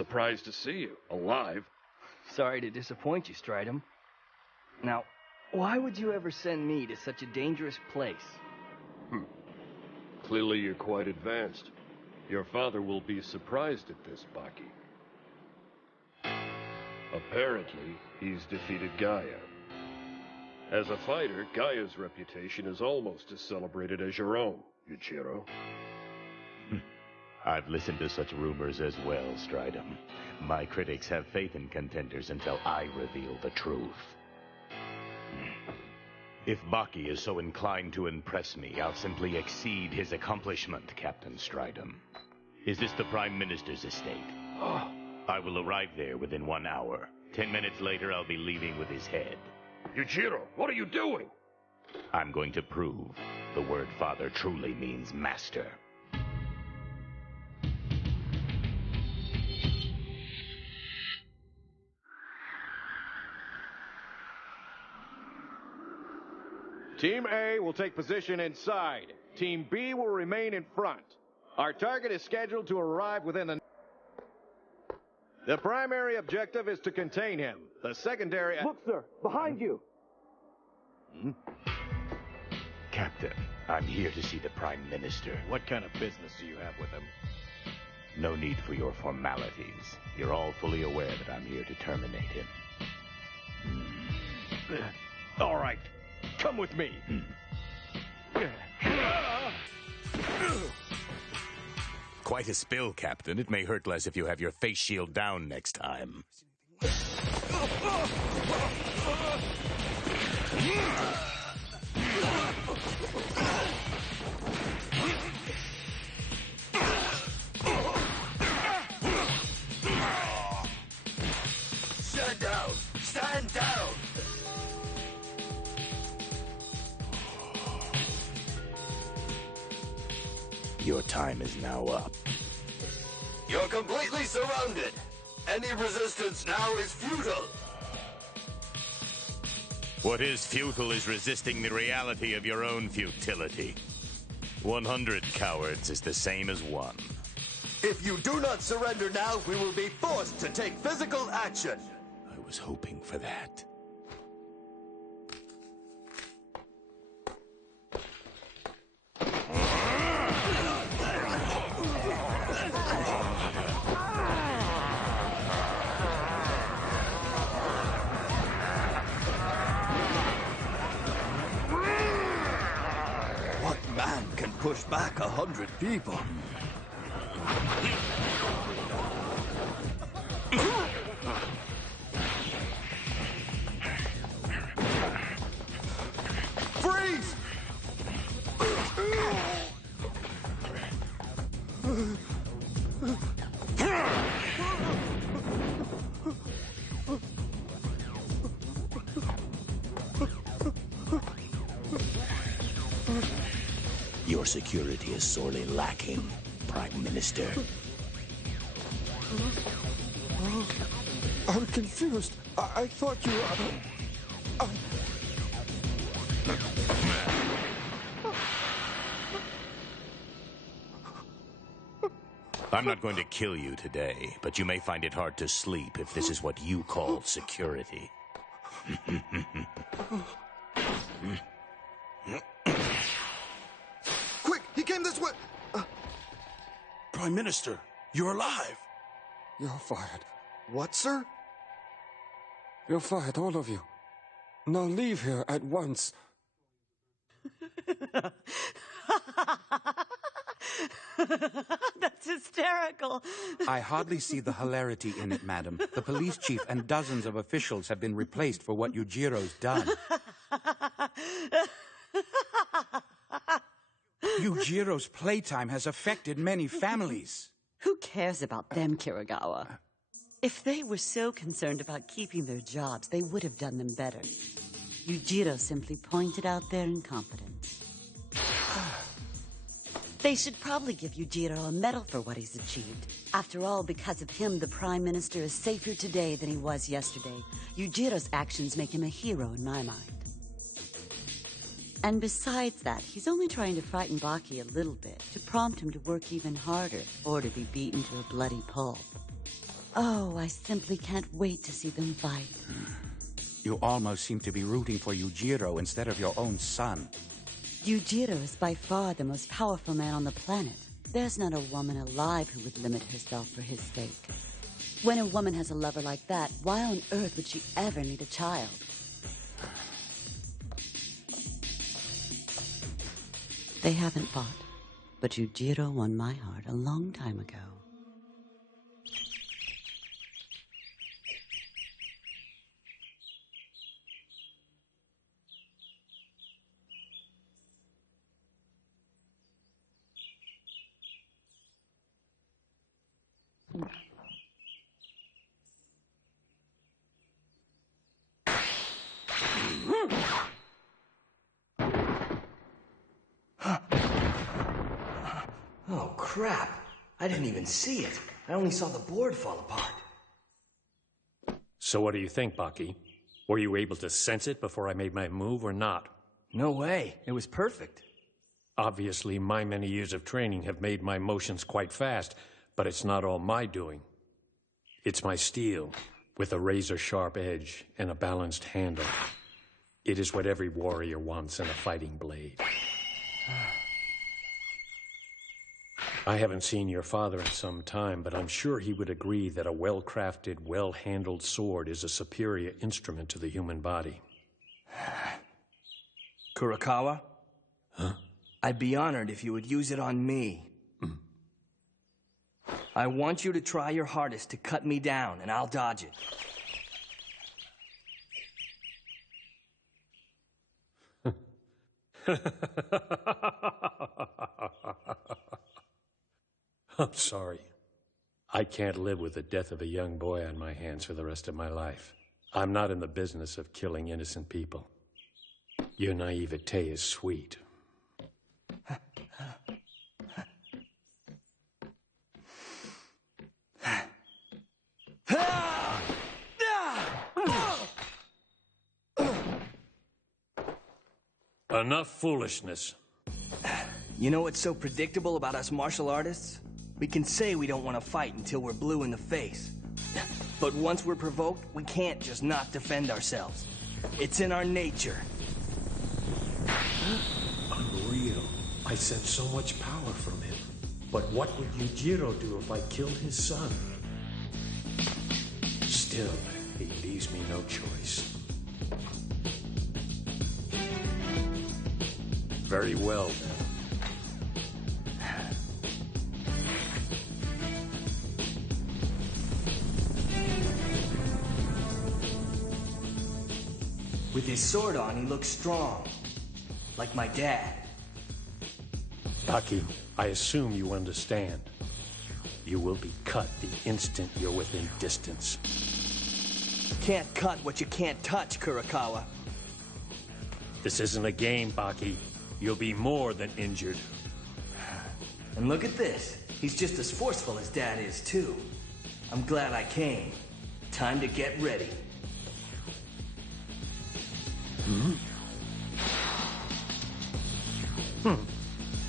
surprised to see you, alive. Sorry to disappoint you, Stridham. Now, why would you ever send me to such a dangerous place? Clearly you're quite advanced. Your father will be surprised at this, Baki. Apparently, he's defeated Gaia. As a fighter, Gaia's reputation is almost as celebrated as your own, Yujiro. I've listened to such rumors as well, Stridham. My critics have faith in contenders until I reveal the truth. If Baki is so inclined to impress me, I'll simply exceed his accomplishment, Captain Stridham. Is this the Prime Minister's estate? I will arrive there within 1 hour. 10 minutes later, I'll be leaving with his head. Yujiro, what are you doing? I'm going to prove the word father truly means master. Team A will take position inside. Team B will remain in front. Our target is scheduled to arrive within the... The primary objective is to contain him. The secondary... Look, sir, behind you. Captain, I'm here to see the Prime Minister. What kind of business do you have with him? No need for your formalities. You're all fully aware that I'm here to terminate him. All right. Come with me. Quite a spill, Captain. It may hurt less if you have your face shield down next time. Stand down! Stand down! Your time is now up. You're completely surrounded. Any resistance now is futile. What is futile is resisting the reality of your own futility. 100 cowards is the same as 1. If you do not surrender now, we will be forced to take physical action. I was hoping for that. What man can push back 100 people? Freeze! Your security is sorely lacking, Prime Minister. I'm confused. I thought you were... I'm not going to kill you today, but you may find it hard to sleep if this is what you call security. Quick, he came this way! Prime Minister, you're alive. You're fired. What, sir? You're fired, all of you. Now leave here at once. That's hysterical. I hardly see the hilarity in it, madam. The police chief and dozens of officials have been replaced for what Yujiro's done. Yujiro's playtime has affected many families. Who cares about them, Kiragawa? If they were so concerned about keeping their jobs, they would have done them better. Yujiro simply pointed out their incompetence. They should probably give Yujiro a medal for what he's achieved. After all, because of him, the Prime Minister is safer today than he was yesterday. Yujiro's actions make him a hero in my mind. And besides that, he's only trying to frighten Baki a little bit, to prompt him to work even harder, or to be beaten to a bloody pulp. Oh, I simply can't wait to see them fight. You almost seem to be rooting for Yujiro instead of your own son. Yujiro is by far the most powerful man on the planet. There's not a woman alive who would limit herself for his sake. When a woman has a lover like that, why on earth would she ever need a child? They haven't fought, but Yujiro won my heart a long time ago. Oh, crap. I didn't even see it. I only saw the board fall apart. So what do you think, Baki? Were you able to sense it before I made my move or not? No way. It was perfect. Obviously, my many years of training have made my motions quite fast, but it's not all my doing. It's my steel, with a razor-sharp edge and a balanced handle. It is what every warrior wants in a fighting blade. I haven't seen your father in some time, but I'm sure he would agree that a well-crafted, well-handled sword is a superior instrument to the human body. Kurokawa? Huh? I'd be honored if you would use it on me. I want you to try your hardest to cut me down, and I'll dodge it. I'm sorry. I can't live with the death of a young boy on my hands for the rest of my life. I'm not in the business of killing innocent people. Your naivete is sweet. Enough foolishness. You know what's so predictable about us martial artists? We can say we don't want to fight until we're blue in the face. But once we're provoked, we can't just not defend ourselves. It's in our nature. Unreal. I sense so much power from him. But what would Yujiro do if I killed his son? Still, he leaves me no choice. Very well, then. With his sword on, he looks strong. Like my dad. Baki, I assume you understand. You will be cut the instant you're within distance. Can't cut what you can't touch, Kurokawa. This isn't a game, Baki. You'll be more than injured. And look at this. He's just as forceful as Dad is, too. I'm glad I came. Time to get ready.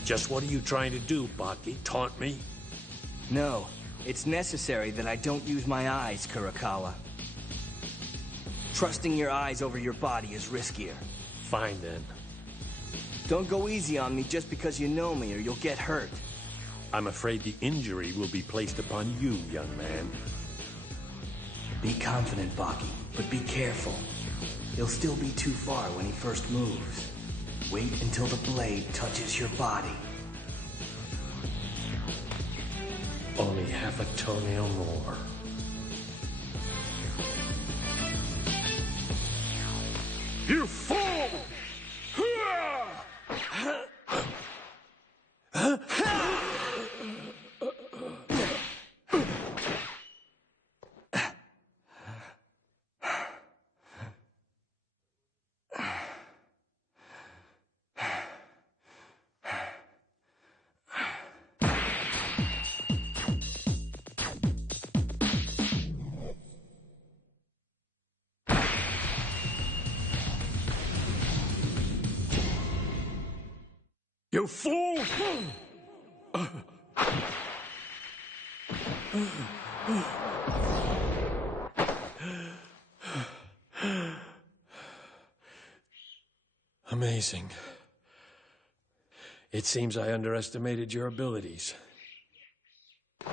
Just what are you trying to do, Baki? Taunt me? No, it's necessary that I don't use my eyes, Kurokawa. Trusting your eyes over your body is riskier. Fine, then. Don't go easy on me just because you know me or you'll get hurt. I'm afraid the injury will be placed upon you, young man. Be confident, Baki, but be careful. He'll still be too far when he first moves. Wait until the blade touches your body. Only half a toenail more. You fool! You fool! Amazing. It seems I underestimated your abilities.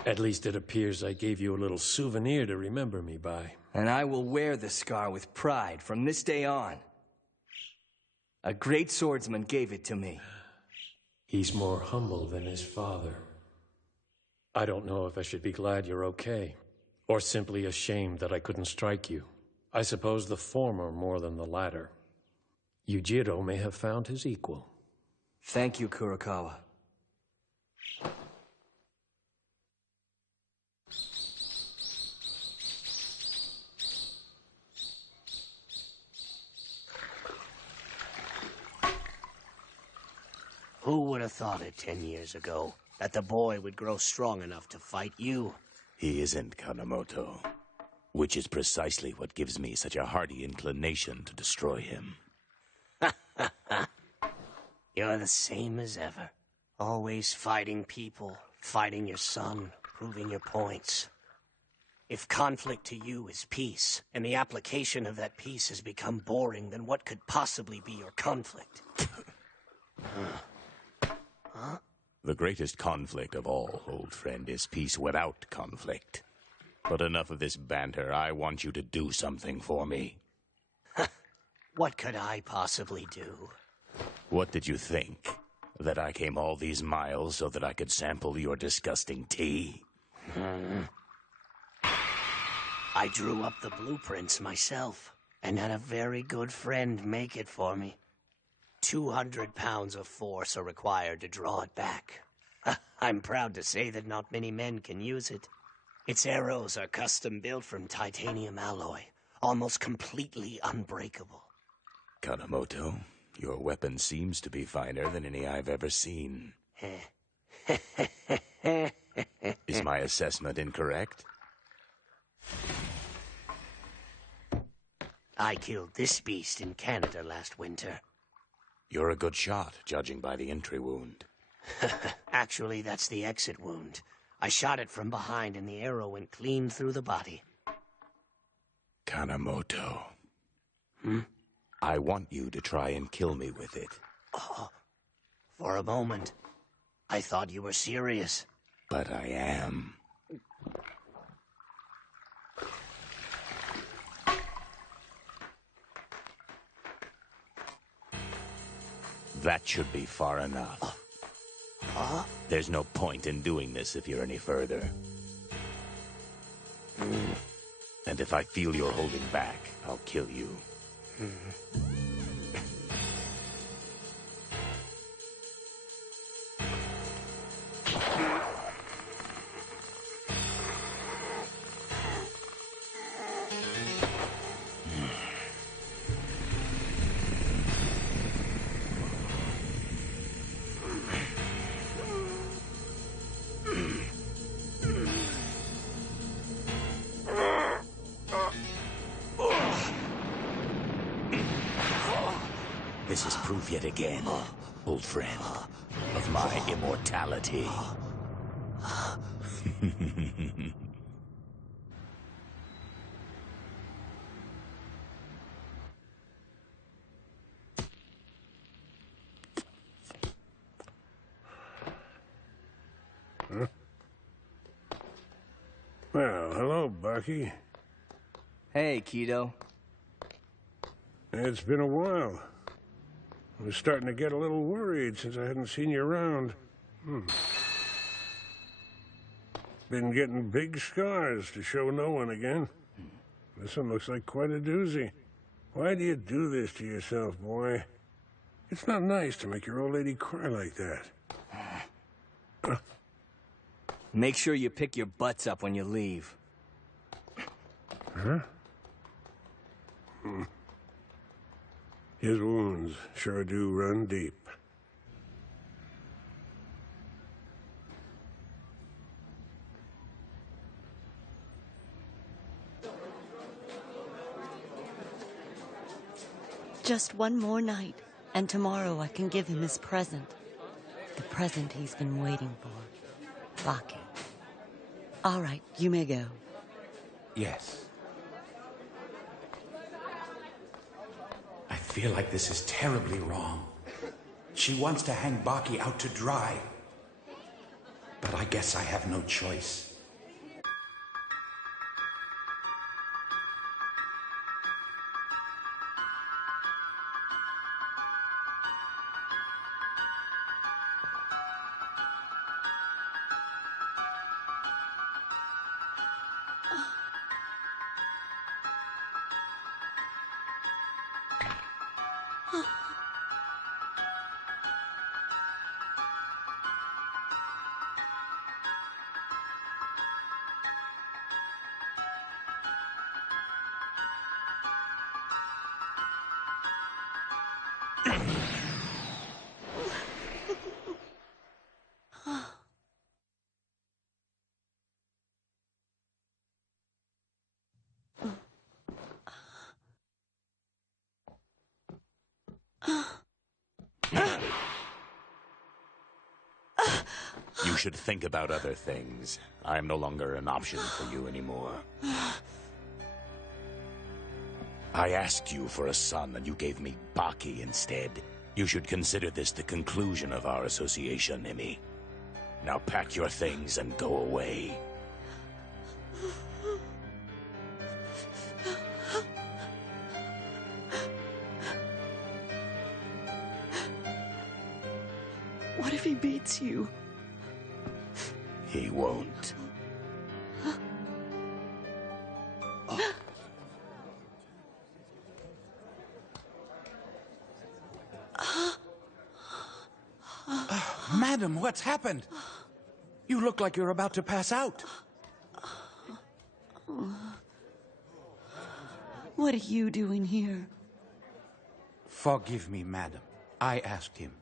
At least it appears I gave you a little souvenir to remember me by. And I will wear the scar with pride from this day on. A great swordsman gave it to me. He's more humble than his father. I don't know if I should be glad you're okay, or simply ashamed that I couldn't strike you. I suppose the former more than the latter. Yujiro may have found his equal. Thank you, Kurokawa. Who would have thought it 10 years ago, that the boy would grow strong enough to fight you? He isn't, Kanemoto. Which is precisely what gives me such a hearty inclination to destroy him. You're the same as ever. Always fighting people, fighting your son, proving your points. If conflict to you is peace, and the application of that peace has become boring, then what could possibly be your conflict? Huh? The greatest conflict of all, old friend, is peace without conflict. But enough of this banter. I want you to do something for me. What could I possibly do? What did you think? That I came all these miles so that I could sample your disgusting tea? I drew up the blueprints myself, and had a very good friend make it for me. 200 pounds of force are required to draw it back. I'm proud to say that not many men can use it. Its arrows are custom built from titanium alloy, almost completely unbreakable. Kanemoto, your weapon seems to be finer than any I've ever seen. Is my assessment incorrect? I killed this beast in Canada last winter. You're a good shot, judging by the entry wound. Actually, that's the exit wound. I shot it from behind and the arrow went clean through the body. Kanemoto. I want you to try and kill me with it. Oh, for a moment, I thought you were serious. But I am. That should be far enough. There's no point in doing this if you're any further. And if I feel you're holding back, I'll kill you. This is proof yet again, old friend, of my immortality. Well, hello, Baki. Hey, Kido. It's been a while. I was starting to get a little worried since I hadn't seen you around. Been getting big scars to show no one again. This one looks like quite a doozy. Why do you do this to yourself, boy? It's not nice to make your old lady cry like that. Make sure you pick your butts up when you leave. Huh? His wounds sure do run deep. Just one more night, and tomorrow I can give him his present. The present he's been waiting for. Baki. All right, you may go. Yes. I feel like this is terribly wrong. She wants to hang Baki out to dry. But I guess I have no choice. You should think about other things. I am no longer an option for you anymore. I asked you for a son, and you gave me Baki instead. You should consider this the conclusion of our association, Emmy. Now pack your things and go away. What if he beats you? He won't. Madam, what's happened? You look like you're about to pass out. What are you doing here? Forgive me, madam. I asked him.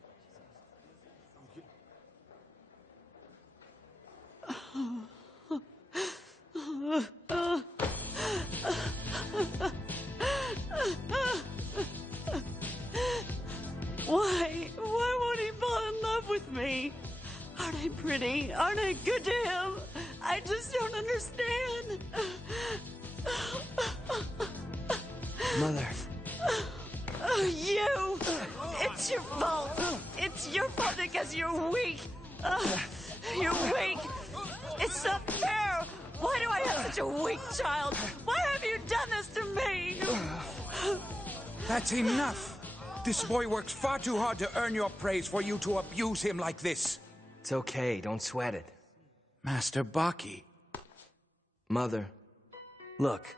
Why won't he fall in love with me? Aren't I pretty? Aren't I good to him? I just don't understand. Mother. You! It's your fault! It's your fault because you're weak! You're weak! It's not fair! Why do I have such a weak child? Why have you done this to me? That's enough! This boy works far too hard to earn your praise for you to abuse him like this. It's okay, don't sweat it. Master Baki. Mother, look.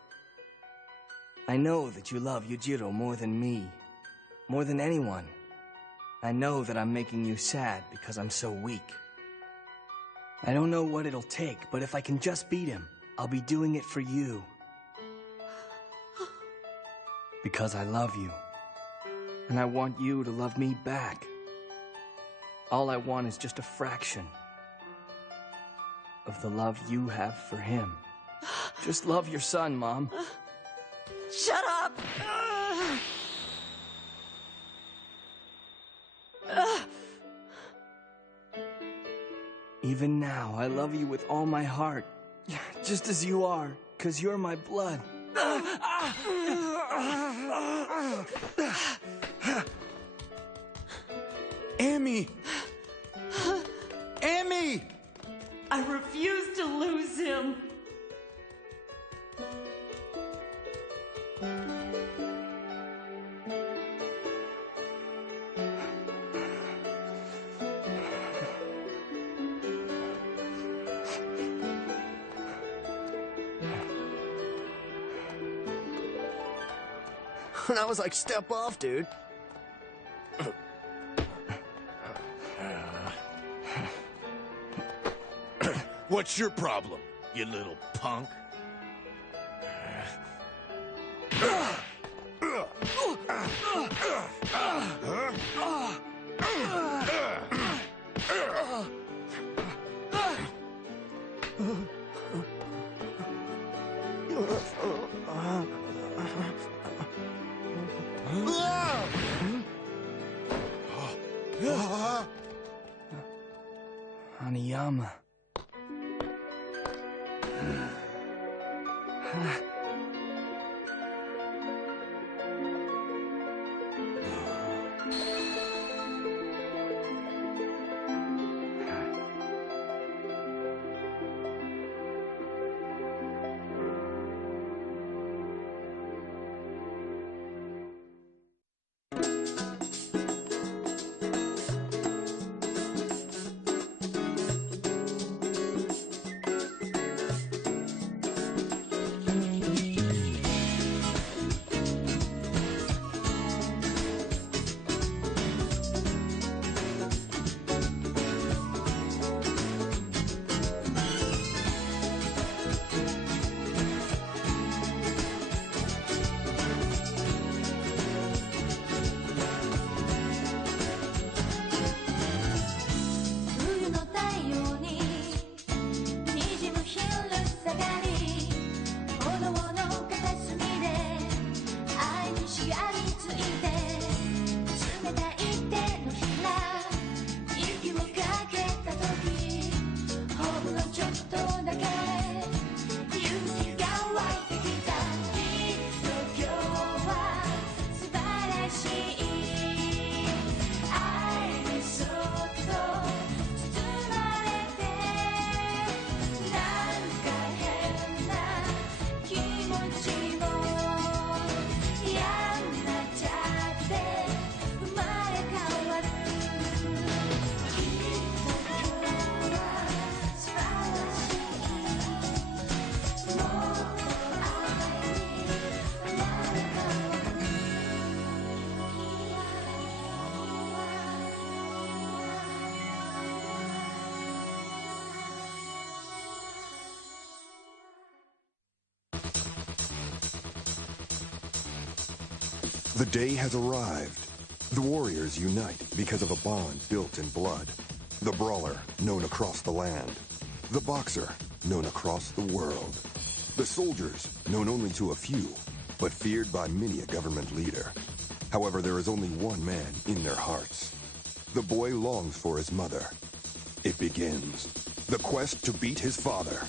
I know that you love Yujiro more than me. More than anyone. I know that I'm making you sad because I'm so weak. I don't know what it'll take, but if I can just beat him, I'll be doing it for you. Because I love you. And I want you to love me back. All I want is just a fraction of the love you have for him. Just love your son, Mom. Shut up! Even now, I love you with all my heart. Just as you are, 'cause you're my blood. Emmy! Emmy! I refuse to lose him. That was like, step off, dude. What's your problem, you little punk? Hanayama. The day has arrived. The warriors unite because of a bond built in blood. The brawler, known across the land. The boxer, known across the world. The soldiers, known only to a few, but feared by many a government leader. However, there is only one man in their hearts. The boy longs for his mother. It begins. The quest to beat his father.